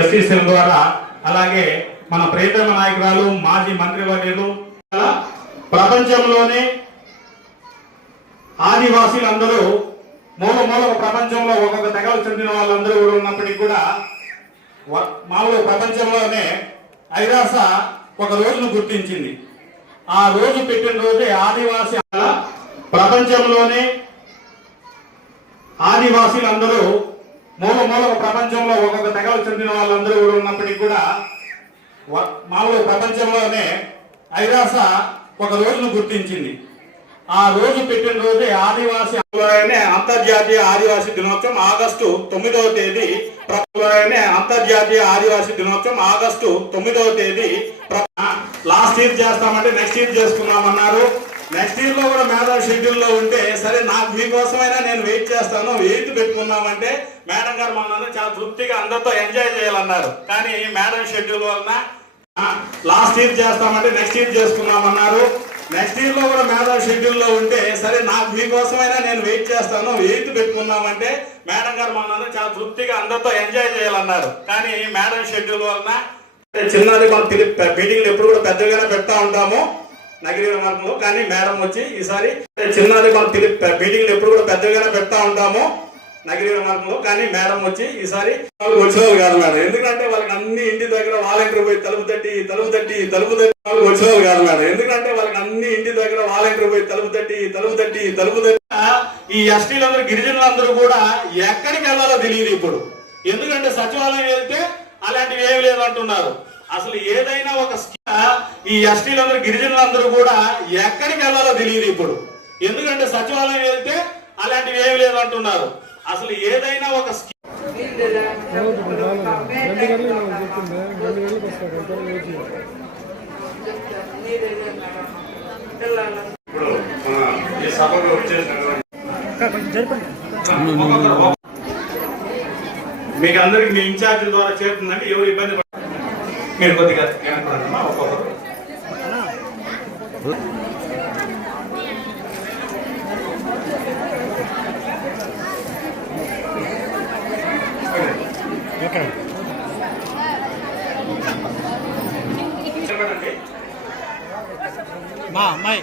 ST cell ద్వారా అలాగే మన ప్రియతమ నాయకురాలు మాజీ మంత్రివర్యులు ప్రపంచంలోనే ఆదివాసీలందరూ మూల ప్రపంచంలో ఒక్కొక్క తెగలు చెందిన వాళ్ళందరూ కూడా ఉన్నప్పటికీ కూడా మామూలు ప్రపంచంలోనే ఐరాస ఒక రోజును గుర్తించింది. ఆ రోజు పెట్టిన రోజే ఆదివాసీ ప్రపంచంలోనే ఆదివాసీలందరూ మూల ప్రపంచంలో ఒక్కొక్క తెగలు చెందిన వాళ్ళందరూ కూడా ఉన్నప్పటికీ కూడా మామూలు ప్రపంచంలోనే ఐరాస ఒక రోజును గుర్తించింది. ఆ రోజు పెట్టిన రోజే ఆదివాసీ అంతర్జాతీయ ఆదివాసీ దినోత్సవం ఆగస్టు 9వ తేదీ అంతర్జాతీయ ఆదివాసీ దినోత్సవం ఆగస్టు 9వ తేదీ లాస్ట్ ఇయర్ చేస్తామంటే నెక్స్ట్ ఇయర్ చేసుకున్నామన్నారు. నెక్స్ట్ ఇయర్ లో కూడా మేడం షెడ్యూల్ లో ఉంటే సరే నాకు మీకోసమైనా నేను వెయిట్ చేస్తాను 8th పెట్టుకున్నామంటే మేడం గారు మమ్మల్ని చాలా తృప్తిగా అందరితో ఎంజాయ్ చేయాలన్నారు. కానీ మేడం షెడ్యూల్ వలన లాస్ట్ ఇయర్ చేస్తామంటే నెక్స్ట్ ఇయర్ చేసుకున్నామన్నారు. నెక్స్ట్ ఇయర్ లో కూడా మేడం షెడ్యూల్ లో ఉంటే సరే నాకు మీకోసమైనా నేను వెయిట్ చేస్తాను 8th పెట్టుకున్నామంటే మేడం గారు మమ్మల్ని చాలా తృప్తిగా అందరితో ఎంజాయ్ చేయాలన్నారు. కానీ మేడం షెడ్యూల్ వలన చిన్నది మనం మీటింగ్లు ఎప్పుడు కూడా పెద్దగానే పెడతా ఉంటాము నగిరి మార్గంలో. కానీ మేడం వచ్చి ఈసారి చిన్నది మనం మీటింగ్లు ఎప్పుడు కూడా పెద్దగానే పెడతా ఉంటాము నగిరి మార్గంలో. కానీ మేడం వచ్చి ఈసారి వచ్చేవాళ్ళు కాదు మేడం. ఎందుకంటే వాళ్ళకి అన్ని ఇంటి దగ్గర వాలంటీర్ పోయి తలుపు తట్టి వచ్చేవాళ్ళు కాదు మేడం. ఎందుకంటే వాళ్ళకి అన్ని ఇంటి దగ్గర వాలంటీర్ పోయి తలుపు తట్టి ఈ ఎస్టీలందరూ గిరిజనులందరూ కూడా ఎక్కడికి వెళ్ళాలో తెలియదు ఇప్పుడు. ఎందుకంటే సచివాలయం వెళ్తే అలాంటివి ఏమి లేదు అంటున్నారు. అసలు ఏదైనా ఒక ఈ ఎస్టీలందరూ గిరిజనులందరూ కూడా ఎక్కడికి వెళ్ళాలో తెలియదు ఇప్పుడు. ఎందుకంటే సచివాలయం వెళ్తే అలాంటివి ఏమి లేదు అంటున్నారు. అసలు ఏదైనా ఒక మీకు అందరికి మీ ఇన్ఛార్జ్ ద్వారా చేరుతుందంటే ఎవరు ఇబ్బంది మీరు కొద్దిగా ఒక్కొక్కరు మా అమ్మాయి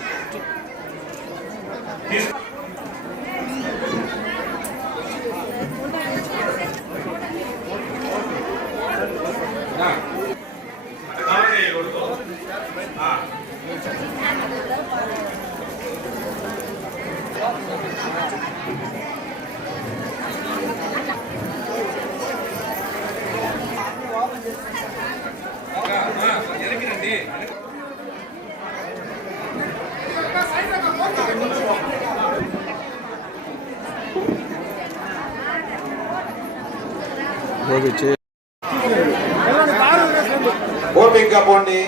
ఓపికగా పోండి,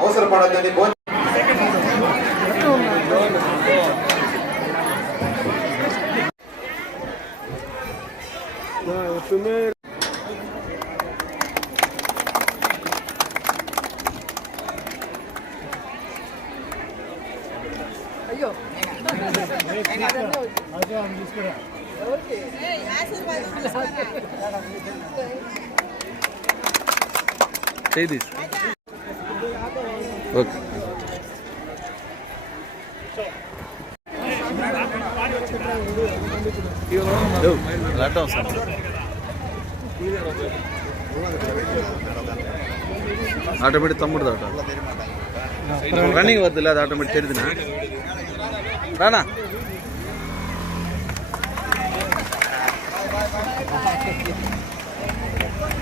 అవసరపడద్దండి. అయ్యో say this. Okay. Yo, let down some. Automatic తమ్ముడు దాట రన్నింగ్ వద్దులే అది ఆటోమేటిక్ తెలిదినా రానా